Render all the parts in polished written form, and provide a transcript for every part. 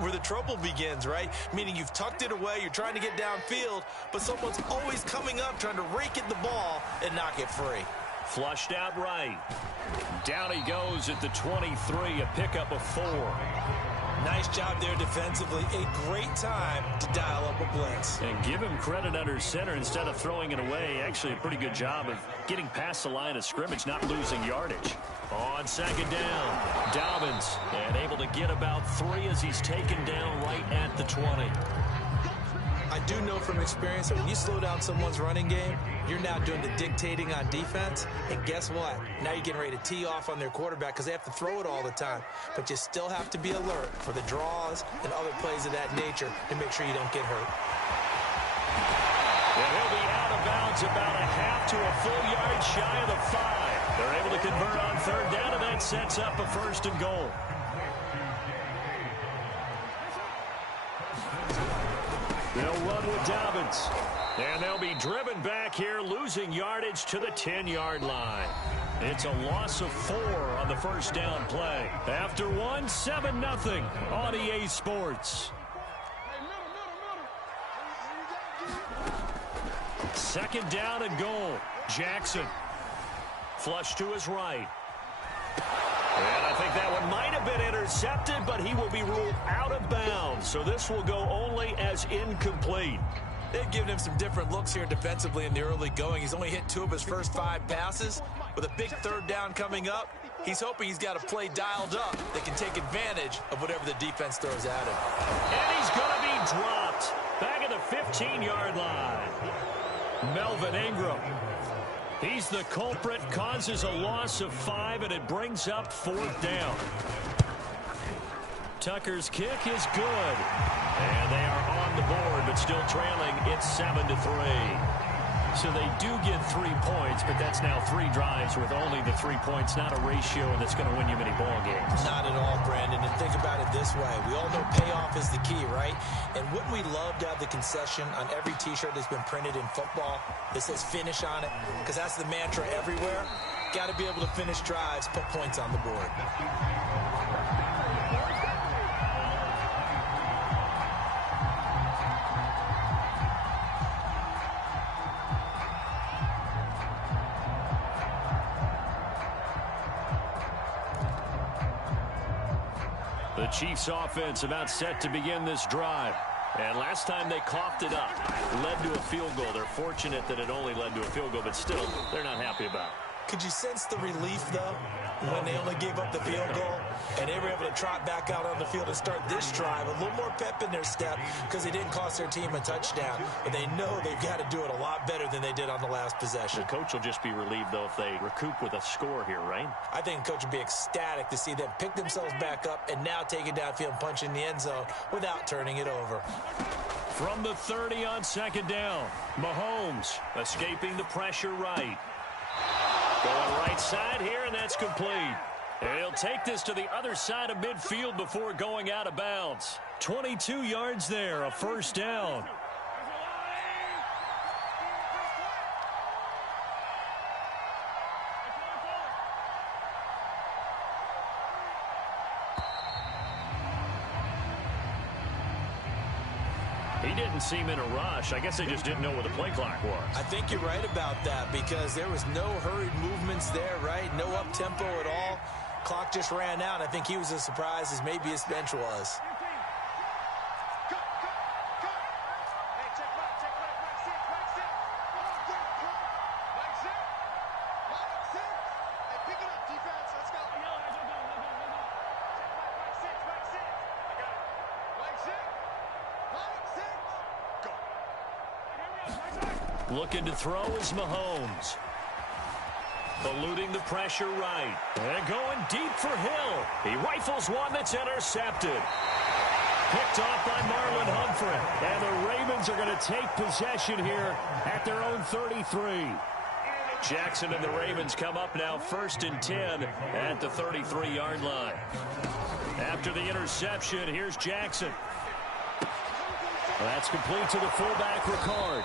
where the trouble begins, right? Meaning you've tucked it away, you're trying to get downfield, but someone's always coming up trying to rake at the ball and knock it free. Flushed out right. Down he goes at the 23, a pickup of 4. Nice job there defensively. A great time to dial up a blitz. And give him credit under center instead of throwing it away. Actually, a pretty good job of getting past the line of scrimmage, not losing yardage. On second down, Dobbins, and able to get about 3 as he's taken down right at the 20. I do know from experience that when you slow down someone's running game, you're now doing the dictating on defense. And guess what? Now you're getting ready to tee off on their quarterback because they have to throw it all the time. But you still have to be alert for the draws and other plays of that nature to make sure you don't get hurt. And he'll be out of bounds about a half to a full yard shy of the 5. They're able to convert on third down, and that sets up a 1st and goal. They'll run with Dobbins. And they'll be driven back here, losing yardage to the 10-yard line. It's a loss of 4 on the first down play. After 1, 7-0 on EA Sports. Second down and goal. Jackson. Flush to his right. And I think that one might have been intercepted, but he will be ruled out of bounds. So this will go only as incomplete. They've given him some different looks here defensively in the early going. He's only hit 2 of his first 5 passes. With a big third down coming up, he's hoping he's got a play dialed up that can take advantage of whatever the defense throws at him. And he's going to be dropped back at the 15-yard line. Melvin Ingram. He's the culprit, causes a loss of 5, and it brings up 4th down. Tucker's kick is good. And they are on the board, but still trailing. It's 7-3. So they do get 3 points, but that's now 3 drives with only the 3 points, not a ratio that's going to win you many ball games. Not at all, Brandon. And think about it this way. We all know payoff is the key, right? And wouldn't we love to have the concession on every T-shirt that's been printed in football that says finish on it? Because that's the mantra everywhere. Got to be able to finish drives, put points on the board. The Chiefs offense about set to begin this drive. And last time they coughed it up, led to a field goal. They're fortunate that it only led to a field goal, but still, they're not happy about it. Could you sense the relief, though, when they only gave up the field goal and they were able to trot back out on the field and start this drive? A little more pep in their step because they didn't cost their team a touchdown. But they know they've got to do it a lot better than they did on the last possession. The coach will just be relieved, though, if they recoup with a score here, right? I think the coach would be ecstatic to see them pick themselves back up and now take it downfield and punch in the end zone without turning it over. From the 30 on second down, Mahomes escaping the pressure right. Going right side here, and that's complete. And he'll take this to the other side of midfield before going out of bounds. 22 yards there, a 1st down. He didn't seem in a rush. I guess they just didn't know what the play clock was. I think you're right about that because there was no hurried movements there, right? No up-tempo at all. Clock just ran out. I think he was as surprised as maybe his bench was. Looking to throw is Mahomes. Eluding the pressure right. And going deep for Hill. He rifles one that's intercepted. Picked off by Marlon Humphrey. And the Ravens are going to take possession here at their own 33. Jackson and the Ravens come up now 1st and 10 at the 33-yard line. After the interception, here's Jackson. That's complete to the fullback, Ricard.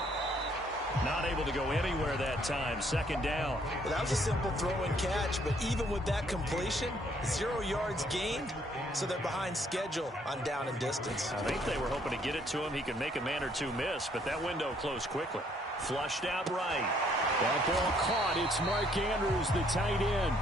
Not able to go anywhere that time. Second down. Well, that was a simple throw and catch, but even with that completion, 0 yards gained, so they're behind schedule on down and distance. I think they were hoping to get it to him. He could make a man or two miss, but that window closed quickly. Flushed out right. That ball caught. It's Mark Andrews, the tight end.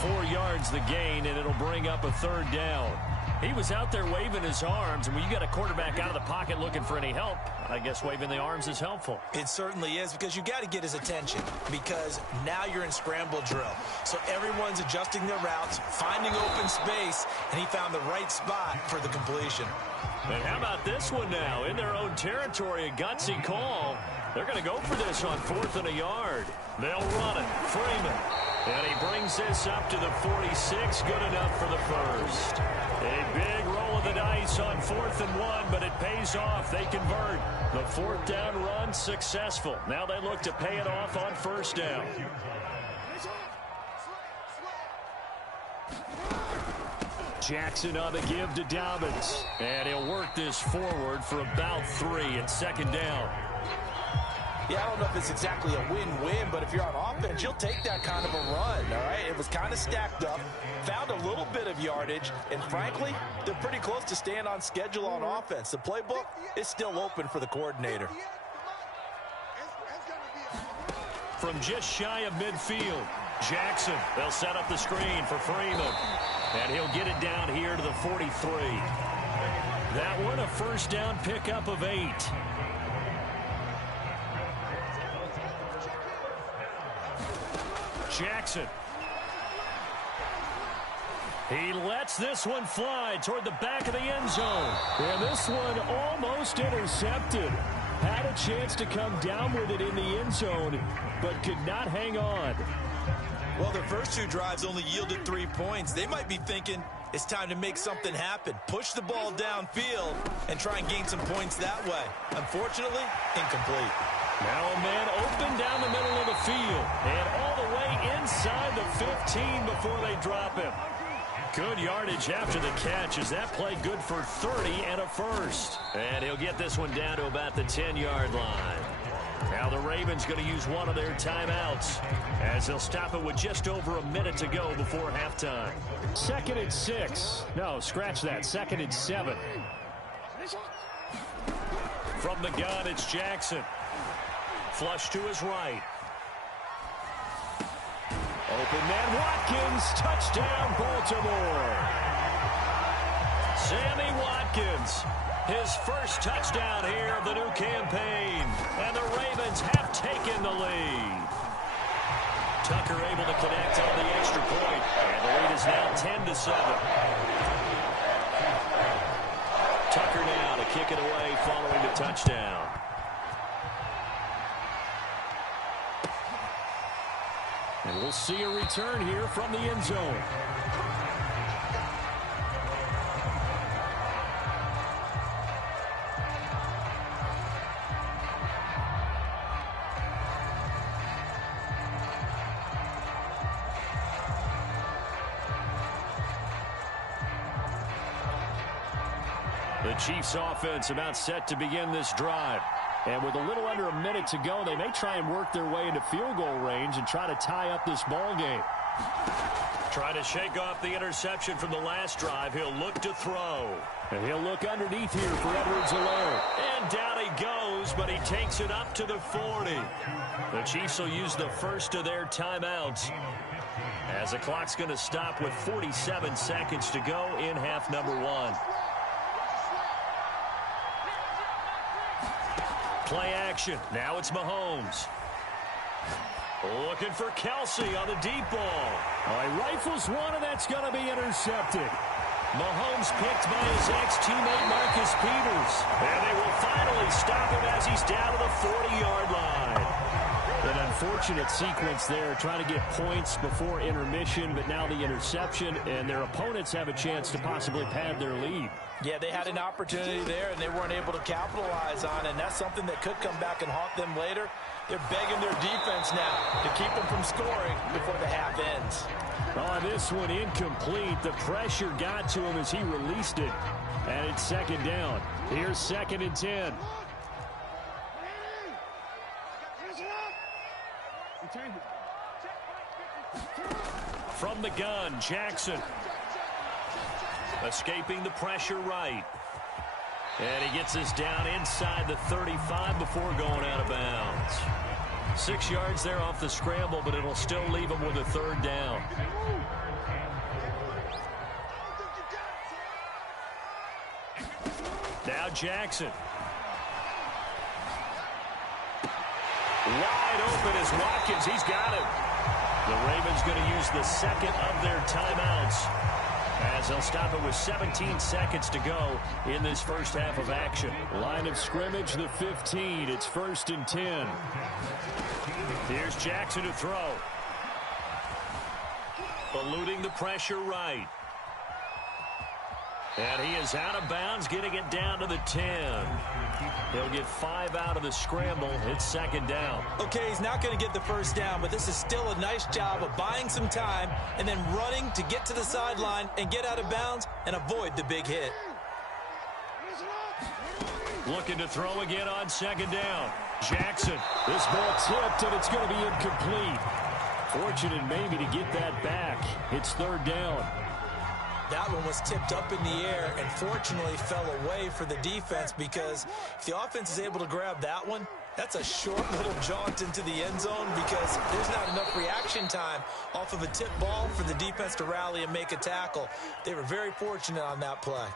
4 yards the gain, and it'll bring up a third down. He was out there waving his arms, and when you got a quarterback out of the pocket looking for any help, I guess waving the arms is helpful. It certainly is, because you got to get his attention, because now you're in scramble drill. So everyone's adjusting their routes, finding open space, and he found the right spot for the completion. And how about this one now? In their own territory, a gutsy call. They're going to go for this on 4th and a yard. They'll run it. Freeman. And he brings this up to the 46. Good enough for the first. A big roll of the dice on 4th and 1, but it pays off. They convert. The 4th down run successful. Now they look to pay it off on 1st down. Jackson on the give to Dobbins. And he'll work this forward for about 3 at 2nd down. Yeah, I don't know if it's exactly a win-win, but if you're on offense, you'll take that kind of a run, all right? It was kind of stacked up, found a little bit of yardage, and frankly, they're pretty close to staying on schedule on offense. The playbook is still open for the coordinator. From just shy of midfield, Jackson. They'll set up the screen for Freeman. And he'll get it down here to the 43. That one a 1st down pickup of 8. Jackson. He lets this one fly toward the back of the end zone. And this one almost intercepted. Had a chance to come down with it in the end zone, but could not hang on. Well, their first 2 drives only yielded 3 points. They might be thinking it's time to make something happen. Push the ball downfield and try and gain some points that way. Unfortunately, incomplete. Now a man open down the middle of the field and all the way inside the 15 before they drop him. Good yardage after the catch. Is that play good for 30 and a first? And he'll get this one down to about the 10-yard line. Now the Ravens going to use one of their timeouts as they'll stop it with just over a minute to go before halftime. 2nd and 6. No, scratch that. 2nd and 7. From the gun, it's Jackson. Flush to his right. Open man Watkins. Touchdown, Baltimore. Sammy Watkins. His first touchdown here of the new campaign. And the Ravens have taken the lead. Tucker able to connect on the extra point. And the lead is now 10-7. Tucker now to kick it away following the touchdown. And we'll see a return here from the end zone. The Chiefs offense about set to begin this drive. And with a little under a minute to go, they may try and work their way into field goal range and try to tie up this ball game. Try to shake off the interception from the last drive. He'll look to throw. And he'll look underneath here for Edwards-Helaire. And down he goes, but he takes it up to the 40. The Chiefs will use the first of their timeouts as the clock's going to stop with 47 seconds to go in half number 1. Play action. Now it's Mahomes. Looking for Kelsey on the deep ball. He rifles one, and that's going to be intercepted. Mahomes picked by his ex-teammate Marcus Peters. And they will finally stop him as he's down to the 40-yard line. An unfortunate sequence there, trying to get points before intermission, but now the interception, and their opponents have a chance to possibly pad their lead. Yeah, they had an opportunity there, and they weren't able to capitalize on it, and that's something that could come back and haunt them later. They're begging their defense now to keep them from scoring before the half ends. On this one, incomplete. The pressure got to him as he released it, and it's 2nd down. Here's 2nd and 10. From the gun, Jackson. Escaping the pressure right. And he gets this down inside the 35 before going out of bounds. 6 yards there off the scramble, but it'll still leave him with a third down. Now Jackson. Wide open is Watkins. He's got it. The Ravens going to use the second of their timeouts, as they'll stop it with 17 seconds to go in this first half of action. Line of scrimmage, the 15. It's 1st and 10. Here's Jackson to throw. Eluding the pressure right. And he is out of bounds, getting it down to the 10. He'll get 5 out of the scramble. It's second down. Okay, he's not going to get the first down, but this is still a nice job of buying some time and then running to get to the sideline and get out of bounds and avoid the big hit. Looking to throw again on second down. Jackson. This ball tipped, and it's going to be incomplete. Fortunate maybe to get that back. It's third down. That one was tipped up in the air and fortunately fell away for the defense, because if the offense is able to grab that one, that's a short little jaunt into the end zone, because there's not enough reaction time off of a tip ball for the defense to rally and make a tackle. They were very fortunate on that play.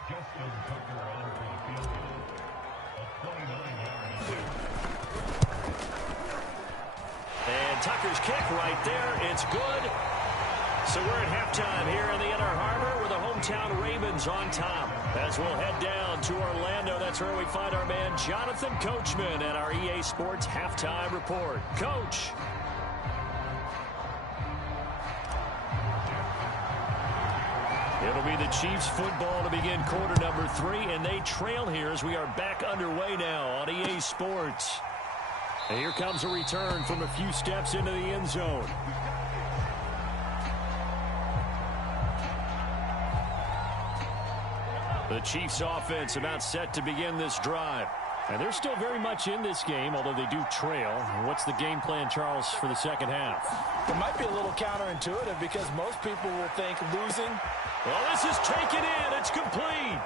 And Tucker's kick right there. It's good. So we're at halftime here in the Inner Harbor with the hometown Ravens on top. As we'll head down to Orlando, that's where we find our man Jonathan Coachman at our EA Sports Halftime Report. Coach. It'll be the Chiefs football to begin quarter number 3, and they trail here as we are back underway now on EA Sports. And here comes a return from a few steps into the end zone. The Chiefs offense about set to begin this drive. And they're still very much in this game, although they do trail. What's the game plan, Charles, for the second half? It might be a little counterintuitive, because most people will think losing. Well, this is taken in. It's complete.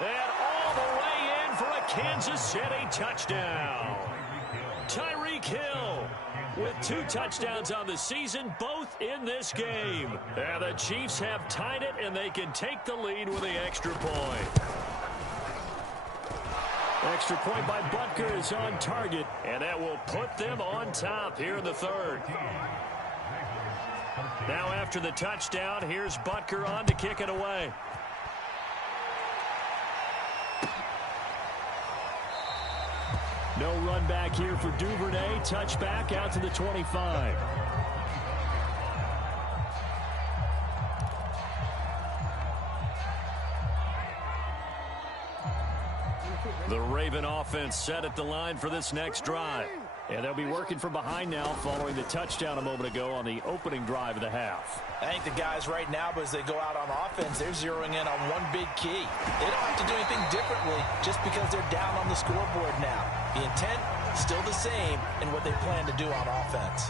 And all the way in for a Kansas City touchdown. Tyreek Hill with 2 touchdowns on the season, both in this game. And the Chiefs have tied it, and they can take the lead with the extra point. Extra point by Butker is on target, and that will put them on top here in the third. Now after the touchdown, here's Butker on to kick it away. No run back here for Duvernay. Touchback out to the 25. The Raven offense set at the line for this next drive. And they'll be working from behind now following the touchdown a moment ago on the opening drive of the half. I think the guys right now, as they go out on offense, they're zeroing in on one big key. They don't have to do anything differently just because they're down on the scoreboard now. The intent, still the same in what they plan to do on offense.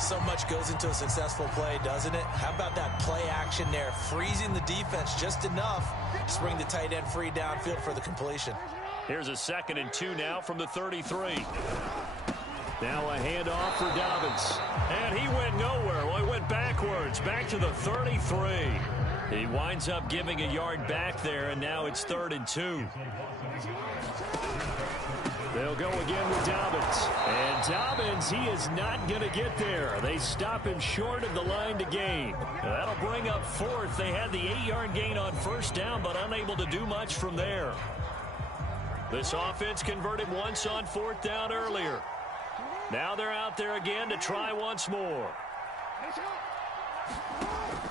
So much goes into a successful play, doesn't it? How about that play action there, freezing the defense just enough to bring the tight end free downfield for the completion. Here's a 2nd and 2 now from the 33. Now a handoff for Dobbins. And he went nowhere. Well, he went backwards, back to the 33. He winds up giving a yard back there, and now it's 3rd and 2. They'll go again with Dobbins. And Dobbins, he is not going to get there. They stop him short of the line to gain. That'll bring up 4th. They had the 8-yard gain on 1st down, but unable to do much from there. This offense converted once on 4th down earlier. Now they're out there again to try once more.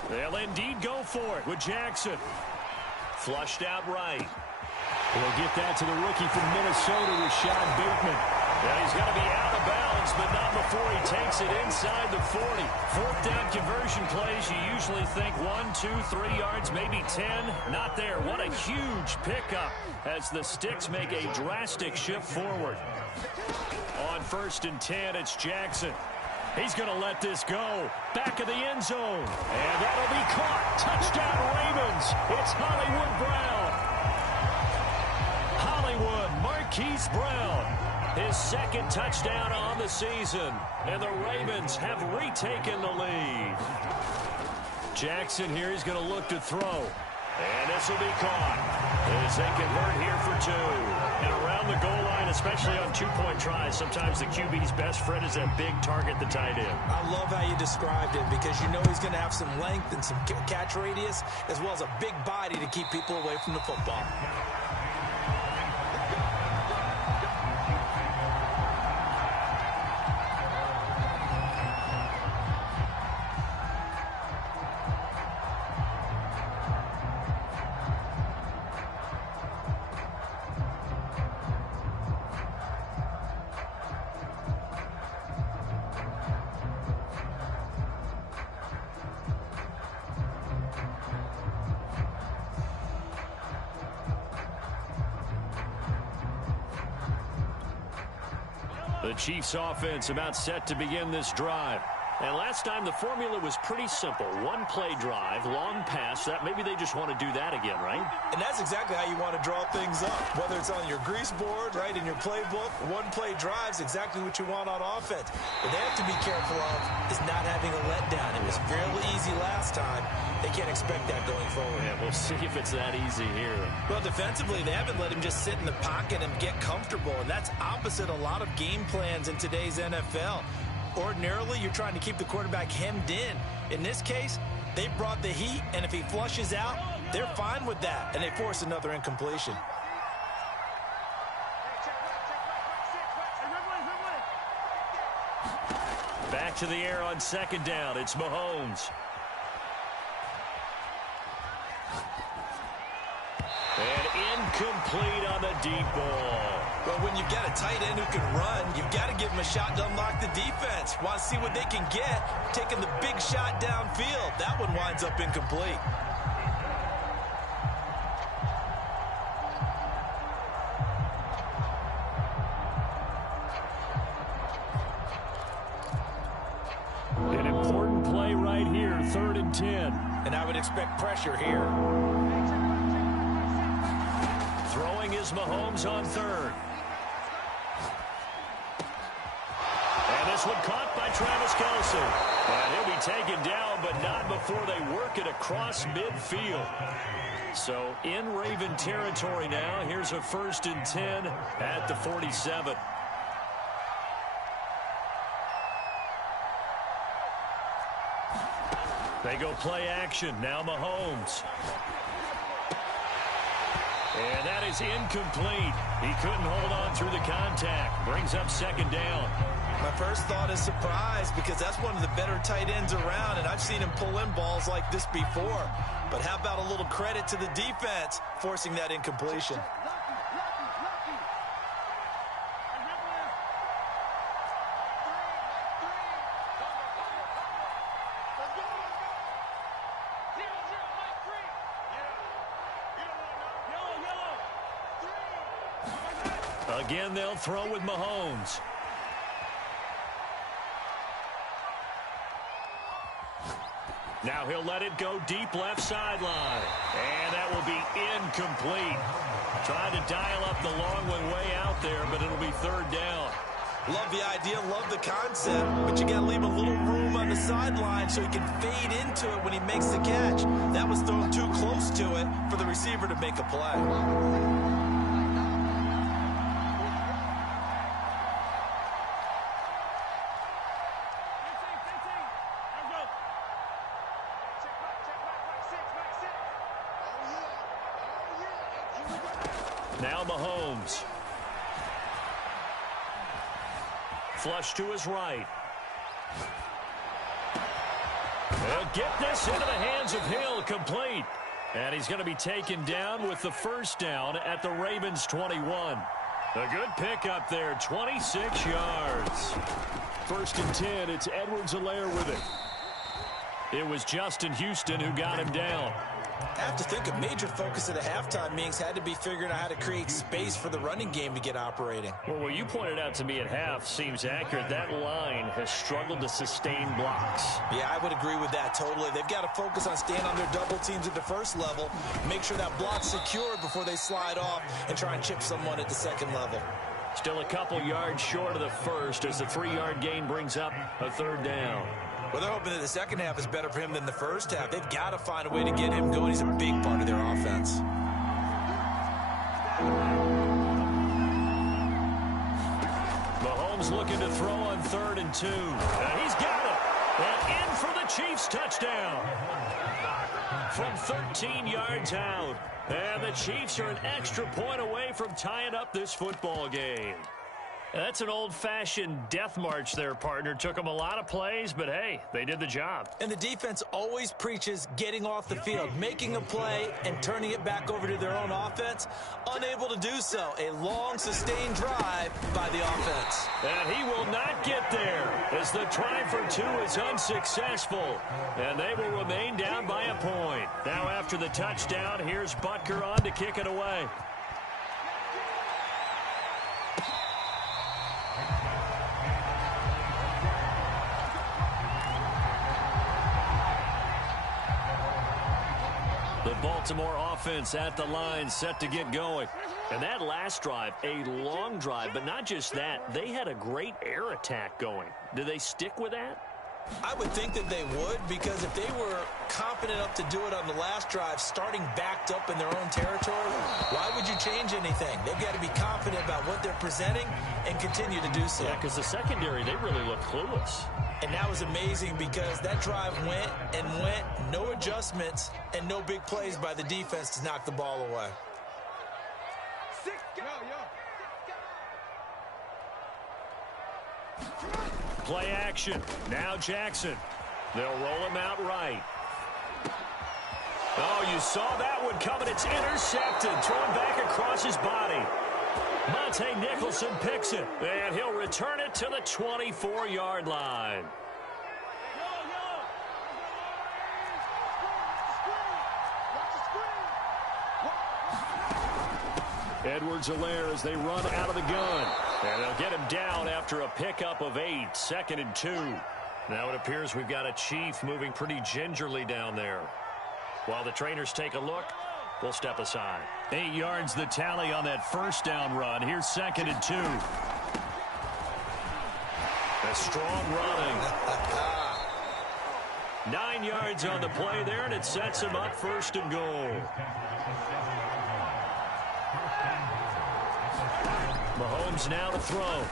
They'll indeed go for it with Jackson. Flushed out right. We'll get that to the rookie from Minnesota, Rashad Bateman. Yeah, he's going to be out of bounds, but not before he takes it inside the 40. Fourth down conversion plays, you usually think 1, 2, 3 yards, maybe 10. Not there. What a huge pickup as the Sticks make a drastic shift forward. On 1st and 10, it's Jackson. He's going to let this go. Back of the end zone. And that'll be caught. Touchdown, Ravens. It's Hollywood Brown. Hollywood Marquise Brown. His second touchdown on the season. And the Ravens have retaken the lead. Jackson here is going to look to throw. And this will be caught as they convert here for 2. And around the goal line, especially on two-point tries, sometimes the QB's best friend is that big target, the tight end. I love how you described it because you know he's going to have some length and some catch radius as well as a big body to keep people away from the football. The Chiefs offense about set to begin this drive. And last time the formula was pretty simple. One play drive, long pass. That maybe they just want to do that again, right? And that's exactly how you want to draw things up. Whether it's on your grease board, right, in your playbook, one play drive's exactly what you want on offense. What they have to be careful of is not having a letdown. It was fairly easy last time. They can't expect that going forward. Yeah, we'll see if it's that easy here. Well, defensively, they haven't let him just sit in the pocket and get comfortable, and that's opposite a lot of game plans in today's NFL. Ordinarily, you're trying to keep the quarterback hemmed in. In this case, they brought the heat, and if he flushes out, they're fine with that, and they force another incompletion. Back to the air on 2nd down. It's Mahomes. And incomplete on the deep ball. Well, when you've got a tight end who can run, you've got to give him a shot to unlock the defense. Want to see what they can get, taking the big shot downfield. That one winds up incomplete. An important play right here, 3rd and 10. And I would expect pressure here. Throwing is Mahomes on 3rd. And this one caught by Travis Kelce. And he'll be taken down, but not before they work it across midfield. So in Raven territory now. Here's a 1st and 10 at the 47. They go play action. Now Mahomes. And that is incomplete. He couldn't hold on through the contact. Brings up 2nd down. My first thought is surprise because that's one of the better tight ends around, and I've seen him pull in balls like this before. But how about a little credit to the defense forcing that incompletion? Again, they'll throw with Mahomes. Now he'll let it go deep left sideline. And that will be incomplete. Trying to dial up the long one way out there, but it'll be 3rd down. Love the idea, love the concept, but you got to leave a little room on the sideline so he can fade into it when he makes the catch. That was thrown too close to it for the receiver to make a play. Now Mahomes. Flush to his right. They'll get this into the hands of Hill, complete. And he's going to be taken down with the 1st down at the Ravens 21. A good pickup there, 26 yards. 1st and 10, it's Edwards-Helaire with it. It was Justin Houston who got him down. I have to think a major focus at the halftime meetings had to be figuring out how to create space for the running game to get operating. Well, what you pointed out to me at half seems accurate. That line has struggled to sustain blocks. Yeah, I would agree with that totally. They've got to focus on staying on their double teams at the first level, make sure that block's secured before they slide off and try and chip someone at the second level. Still a couple yards short of the first as the 3-yard gain brings up a 3rd down. Well, they're hoping that the second half is better for him than the first half. They've got to find a way to get him going. He's a big part of their offense. Mahomes looking to throw on 3rd and 2. And he's got it. And in for the Chiefs touchdown. From 13 yards out. And the Chiefs are an extra point away from tying up this football game. That's an old-fashioned death march there, partner. Took them a lot of plays, but hey, they did the job. And the defense always preaches getting off the field, making a play, and turning it back over to their own offense. Unable to do so. A long, sustained drive by the offense. And he will not get there as the try for 2 is unsuccessful. And they will remain down by a point. Now after the touchdown, here's Butker on to kick it away. The Baltimore offense at the line, set to get going. And that last drive, a long drive, but not just that. They had a great air attack going. Do they stick with that? I would think that they would, because if they were confident enough to do it on the last drive, starting backed up in their own territory, why would you change anything? They've got to be confident about what they're presenting and continue to do so. Yeah, because the secondary, they really look clueless. And that was amazing because that drive went and went, no adjustments, and no big plays by the defense to knock the ball away. Play action. Now Jackson. They'll roll him out right. Oh, you saw that one coming. It's intercepted. Thrown back across his body. Monte Nicholson picks it. And he'll return it to the 24-yard line. Edwards-Helaire as they run out of the gun. And they'll get him down after a pickup of 8. 2nd and 2. Now it appears we've got a Chief moving pretty gingerly down there. While the trainers take a look, we'll step aside. 8 yards the tally on that 1st down run. Here's 2nd and 2. A strong running. 9 yards on the play there, and it sets him up 1st and goal. Mahomes now to throw.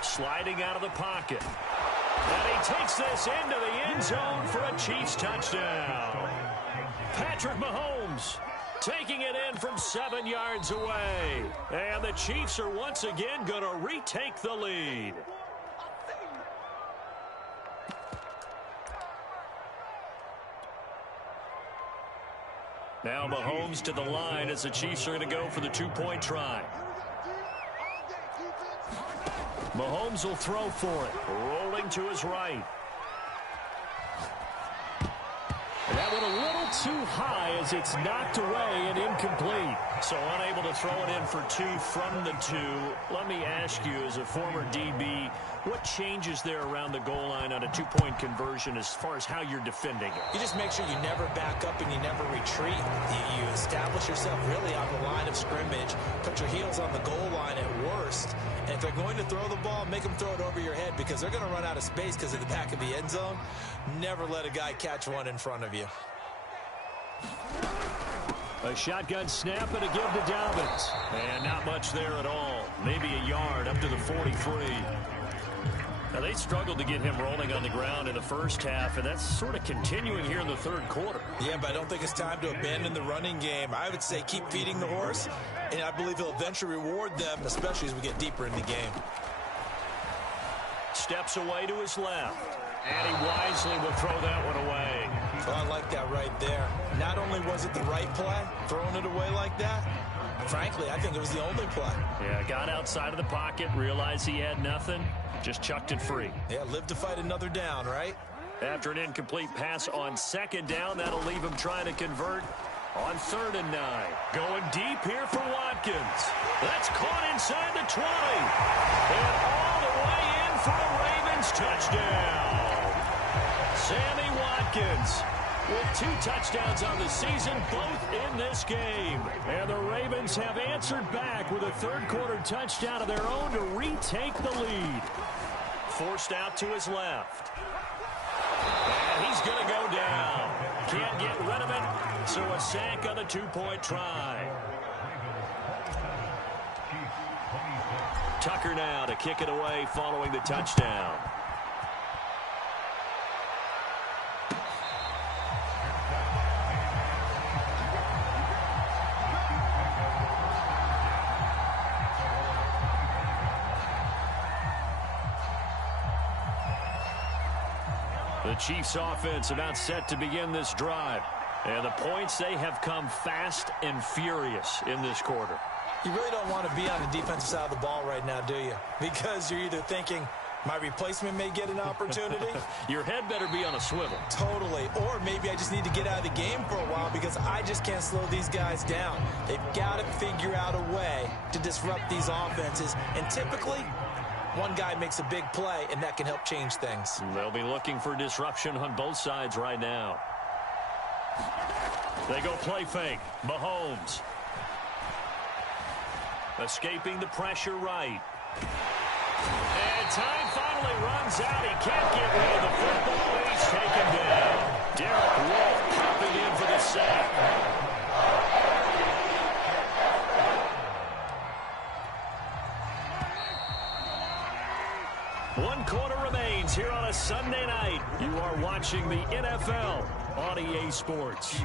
Sliding out of the pocket. And he takes this into the end zone for a Chiefs touchdown. Patrick Mahomes taking it in from 7 yards away. And the Chiefs are once again going to retake the lead. Now Mahomes to the line as the Chiefs are going to go for the 2-point try. Mahomes will throw for it. Rolling to his right. And that went a little too high as it's knocked away and incomplete. So unable to throw it in for 2 from the 2. Let me ask you, as a former DB, what changes there around the goal line on a 2-point conversion as far as how you're defending it? You just make sure you never back up and you never retreat. You establish yourself really on the line of scrimmage, put your heels on the goal line at worst. And if they're going to throw the ball, make them throw it over your head because they're going to run out of space because of the back of the end zone. Never let a guy catch one in front of you. A shotgun snap and a give to Dobbins. And not much there at all. Maybe a yard up to the 43. Now, they struggled to get him rolling on the ground in the first half, and that's sort of continuing here in the 3rd quarter. Yeah, but I don't think it's time to abandon the running game. I would say keep feeding the horse, and I believe he'll eventually reward them, especially as we get deeper in the game. Steps away to his left. And he wisely will throw that one away. Well, I like that right there. Not only was it the right play, throwing it away like that, frankly, I think it was the only play. Yeah, got outside of the pocket, realized he had nothing, just chucked it free. Yeah, live to fight another down, right? After an incomplete pass on second down, that'll leave him trying to convert on 3rd and 9. Going deep here for Watkins. That's caught inside the 20. And all the way in for a Ravens touchdown. Sammy Watkins with 2 touchdowns on the season, both in this game. And the Ravens have answered back with a third-quarter touchdown of their own to retake the lead. Forced out to his left. And he's going to go down. Can't get rid of it, so a sack on the 2-point try. Tucker now to kick it away following the touchdown. The Chiefs offense about set to begin this drive. And the points, they have come fast and furious in this quarter. You really don't want to be on the defensive side of the ball right now, do you? Because you're either thinking, my replacement may get an opportunity. Your head better be on a swivel. Totally. Or maybe I just need to get out of the game for a while because I just can't slow these guys down. They've got to figure out a way to disrupt these offenses. And typically, one guy makes a big play, and that can help change things. They'll be looking for disruption on both sides right now. They go play fake. Mahomes. Escaping the pressure right. And time finally runs out. He can't get rid of the football. He's taken down. Derek Wolfe popping in for the sack. One quarter remains here on a Sunday night. You are watching the NFL on EA Sports.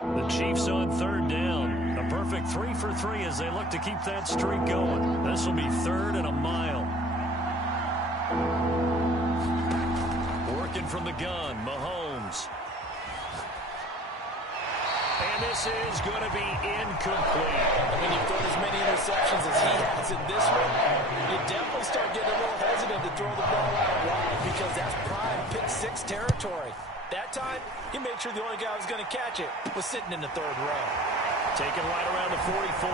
The Chiefs on 3rd down. A perfect 3 for 3 as they look to keep that streak going. This will be 3rd and a mile. Working from the gun, Mahomes. And this is going to be incomplete. When you've thrown as many interceptions as he has in this one, you definitely start getting a little hesitant to throw the ball out wide because that's prime pick 6 territory. That time, he made sure the only guy who was going to catch it was sitting in the 3rd row. Taken right around the 44.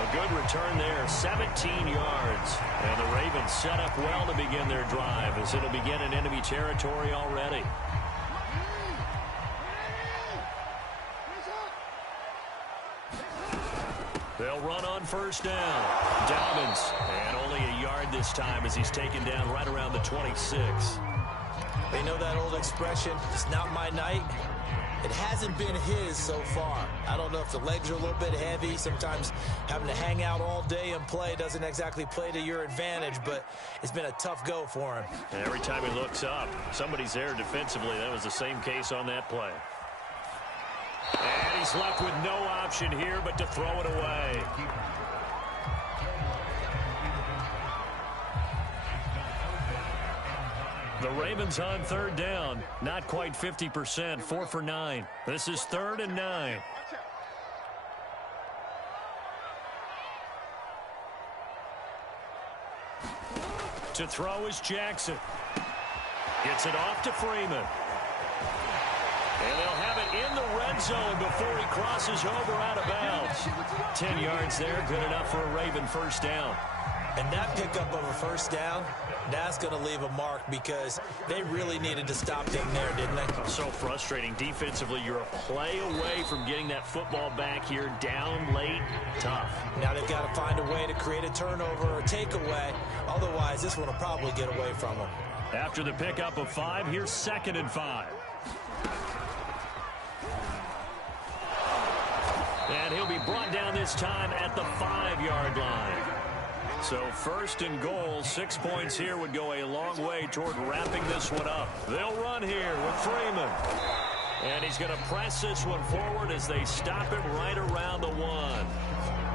A good return there, 17 yards. And the Ravens set up well to begin their drive as it'll begin in enemy territory already. They'll run on 1st down. Dobbins, and only a yard this time as he's taken down right around the 26. They know that old expression, it's not my night. It hasn't been his so far. I don't know if the legs are a little bit heavy. Sometimes having to hang out all day and play doesn't exactly play to your advantage, but it's been a tough go for him. And every time he looks up, somebody's there defensively. That was the same case on that play. And he's left with no option here but to throw it away. The Ravens on 3rd down. Not quite 50%. 4 for 9. This is 3rd and 9. To throw is Jackson. Gets it off to Freeman. And they'll have it in the red zone before he crosses over out of bounds. 10 yards there, good enough for a Raven 1st down. And that pickup of a 1st down, that's going to leave a mark because they really needed to stop him there, didn't they? So frustrating. Defensively, you're a play away from getting that football back here down late. Tough. Now they've got to find a way to create a turnover or a takeaway. Otherwise, this one will probably get away from them. After the pickup of 5, here's 2nd and 5. And he'll be brought down this time at the 5-yard line. So 1st and goal, 6 points here would go a long way toward wrapping this one up. They'll run here with Freeman. And he's going to press this one forward as they stop him right around the 1.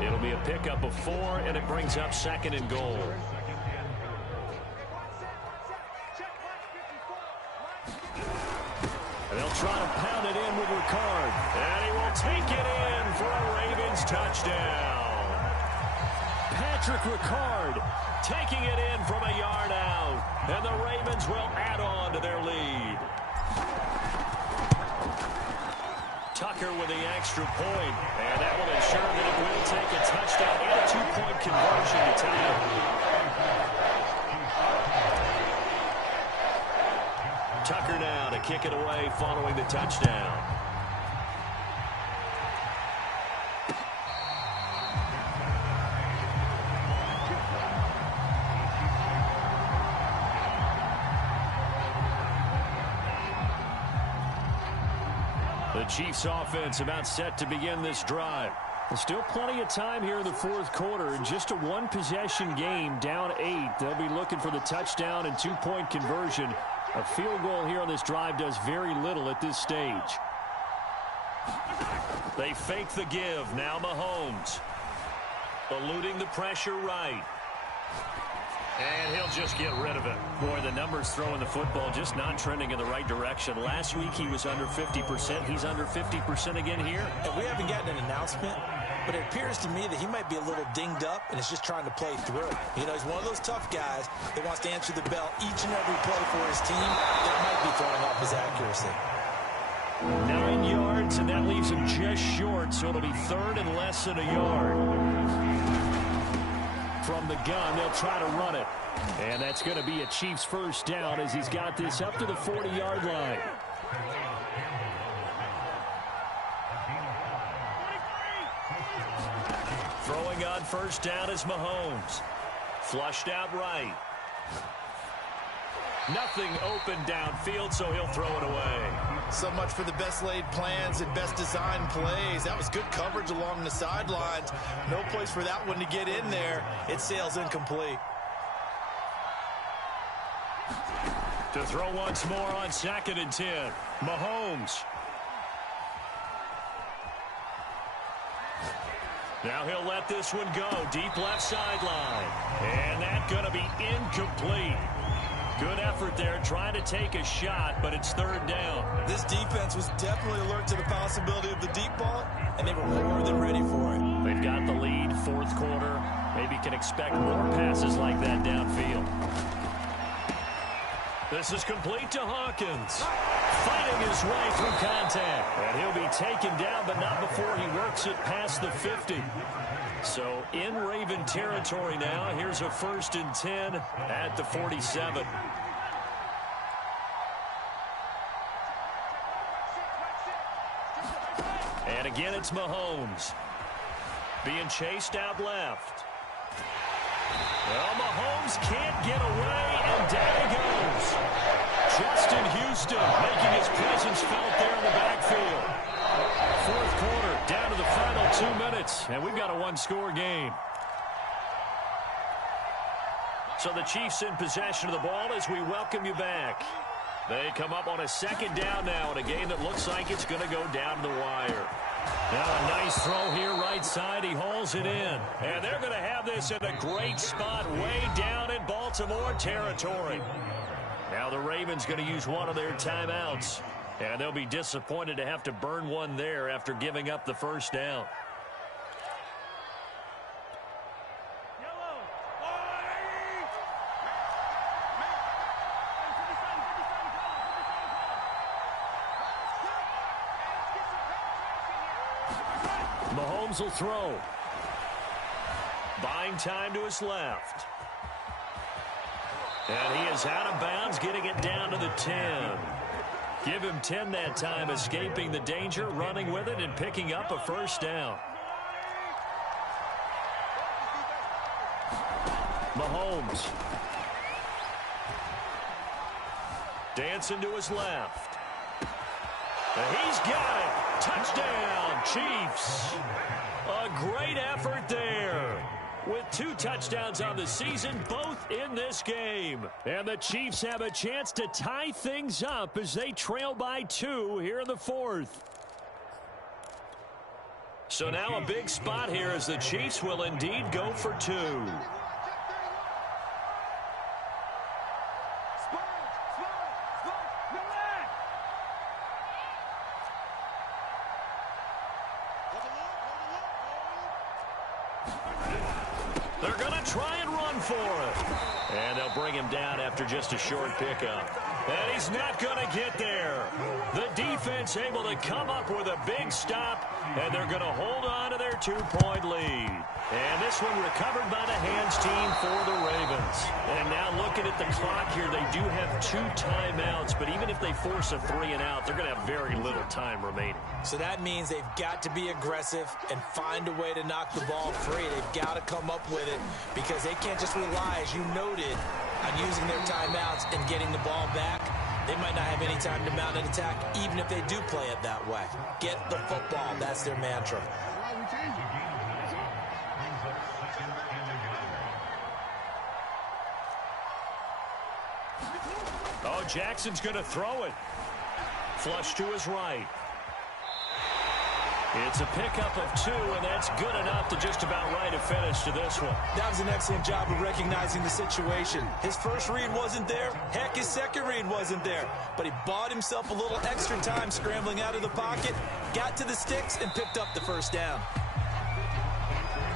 It'll be a pickup of 4, and it brings up 2nd and goal. And they'll try to pound it in with Ricard. And he will take it in for a Ravens touchdown. Patrick Ricard taking it in from a yard out. And the Ravens will add on to their lead. Tucker with the extra point, and that will ensure that it will take a touchdown and a 2-point conversion to tie it. Tucker now to kick it away following the touchdown. The Chiefs offense about set to begin this drive. There's still plenty of time here in the 4th quarter. In just a 1-possession game, down 8. They'll be looking for the touchdown and 2-point conversion. A field goal here on this drive does very little at this stage. They fake the give. Now Mahomes. Eluding the pressure right. And he'll just get rid of it. Boy, the numbers throwing the football just not trending in the right direction. Last week he was under 50%. He's under 50% again here. And we haven't gotten an announcement, but it appears to me that he might be a little dinged up and is just trying to play through. You know, he's one of those tough guys that wants to answer the bell each and every play for his team. That might be throwing off his accuracy. 9 yards, and that leaves him just short, so it'll be 3rd and less than a yard. From the gun, they'll try to run it. And that's going to be a Chiefs first down as he's got this up to the 40-yard line. Throwing on first down is Mahomes. Flushed out right. Nothing open downfield, so he'll throw it away. So much for the best laid plans and best designed plays. That was good coverage along the sidelines. No place for that one to get in there. It sails incomplete. To throw once more on 2nd and 10. Mahomes. Now he'll let this one go. Deep left sideline. And that's going to be incomplete. Good effort there, trying to take a shot, but it's 3rd down. This defense was definitely alert to the possibility of the deep ball, and they were more than ready for it. They've got the lead, 4th quarter. Maybe can expect more passes like that downfield. This is complete to Hawkins. Fighting his way through contact. And he'll be taken down, but not before he works it past the 50. So in Raven territory now. Here's a 1st and 10 at the 47. And again, it's Mahomes. Being chased out left. Well, Mahomes can't get away, and down he goes. Justin Houston making his presence felt there in the backfield. 4th quarter, down to the final 2 minutes, and we've got a 1-score game. So the Chiefs in possession of the ball as we welcome you back. They come up on a 2nd down now in a game that looks like it's going to go down to the wire. Now a nice throw here right side. He hauls it in. And they're going to have this in a great spot way down in Baltimore territory. Now the Ravens going to use one of their timeouts. And they'll be disappointed to have to burn one there after giving up the 1st down. Mahomes will throw. Buying time to his left. And he is out of bounds, getting it down to the 10. Give him 10 that time, escaping the danger, running with it, and picking up a 1st down. Mahomes. Dancing to his left. And he's got it. Touchdown, Chiefs. A great effort there. With 2 touchdowns on the season, both in this game. And the Chiefs have a chance to tie things up as they trail by 2 here in the 4th. So now a big spot here as the Chiefs will indeed go for two. They're going to try and run for it. And they'll bring him down after just a short pickup. And he's not going to get there. The defense able to come up with a big stop, and they're going to hold on to their 2-point lead. And this one recovered by the hands team for the Ravens. And now looking at the clock here, they do have 2 timeouts, but even if they force a 3-and-out, they're going to have very little time remaining. So that means they've got to be aggressive and find a way to knock the ball free. They've got to come up with it because they can't just rely, as you noted, on using their timeouts and getting the ball back. They might not have any time to mount an attack, even if they do play it that way. Get the football. That's their mantra. Oh, Jackson's going to throw it. Flush to his right. It's a pickup of 2, and that's good enough to just about write a finish to this one. That was an excellent job of recognizing the situation. His first read wasn't there. Heck, his second read wasn't there. But he bought himself a little extra time scrambling out of the pocket, got to the sticks, and picked up the first down.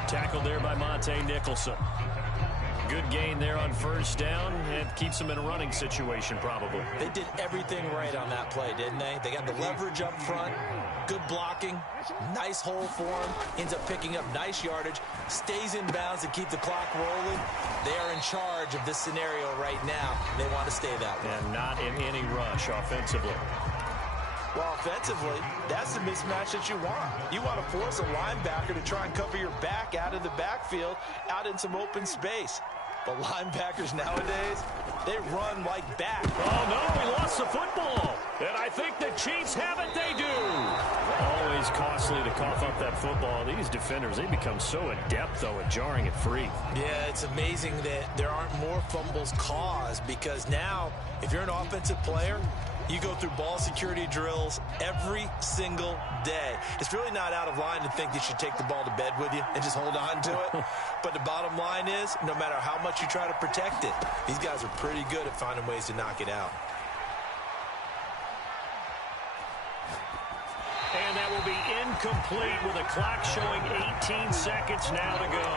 Tackled there by Monte Nicholson. Good gain there on first down, and keeps them in a running situation probably. They did everything right on that play, didn't they? They got the leverage up front, good blocking, nice hole for him, ends up picking up nice yardage, stays in bounds to keep the clock rolling. They are in charge of this scenario right now. They want to stay that way. And not in any rush offensively. Well, offensively, that's the mismatch that you want. You want to force a linebacker to try and cover your back out of the backfield, out in some open space. But linebackers nowadays, they run like back. Oh, no, he lost the football. And I think the Chiefs have it. They do. Always costly to cough up that football. These defenders, they become so adept, though, at jarring it free. Yeah, it's amazing that there aren't more fumbles caused because now, if you're an offensive player, you go through ball security drills every single day. It's really not out of line to think you should take the ball to bed with you and just hold on to it. But the bottom line is, no matter how much you try to protect it, these guys are pretty good at finding ways to knock it out. And that will be incomplete with a clock showing 18 seconds now to go.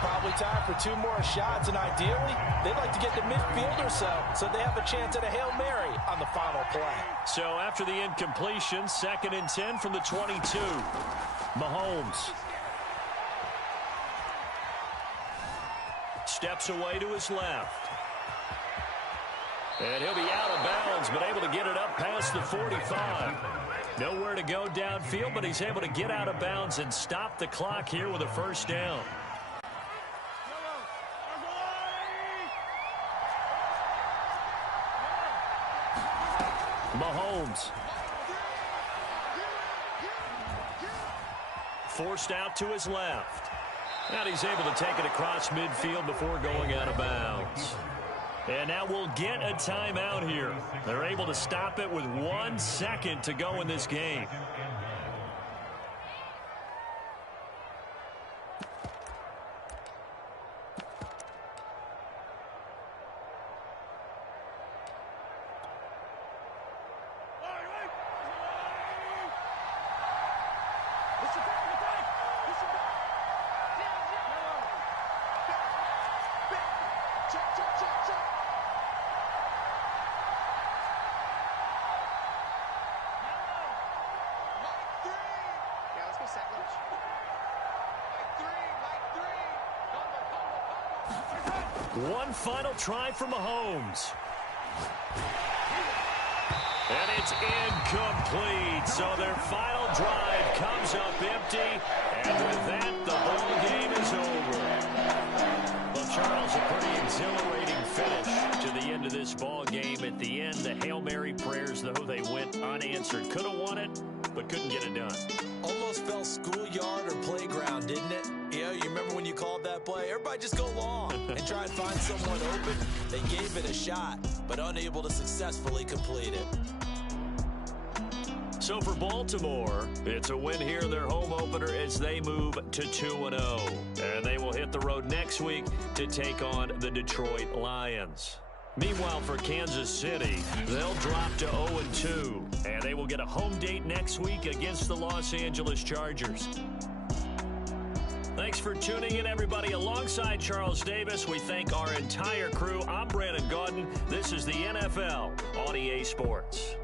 Probably time for 2 more shots, and ideally, they'd like to get to midfield or so they have a chance at a Hail Mary on the final play. So after the incompletion, 2nd and 10 from the 22. Mahomes steps away to his left. And he'll be out of bounds, but able to get it up past the 45. Nowhere to go downfield, but he's able to get out of bounds and stop the clock here with a first down. Mahomes forced out to his left. And he's able to take it across midfield before going out of bounds. And now we'll get a timeout here. They're able to stop it with 1 second to go in this game. One final try for Mahomes. And it's incomplete. So their final drive comes up empty. And with that, the ball game is over. Well, Charles, a pretty exhilarating finish to the end of this ball game. At the end, the Hail Mary prayers, though, they went unanswered. Could have won it, but couldn't get it done. Almost felt schoolyard or playground, didn't it? You know, you remember when you called that play? Everybody just go long and try and find someone open. They gave it a shot, but unable to successfully complete it. So for Baltimore, it's a win here in their home opener as they move to 2-0. And they will hit the road next week to take on the Detroit Lions. Meanwhile, for Kansas City, they'll drop to 0-2. And they will get a home date next week against the Los Angeles Chargers. Thanks for tuning in, everybody. Alongside Charles Davis, we thank our entire crew. I'm Brandon Gaudin. This is the NFL on EA Sports.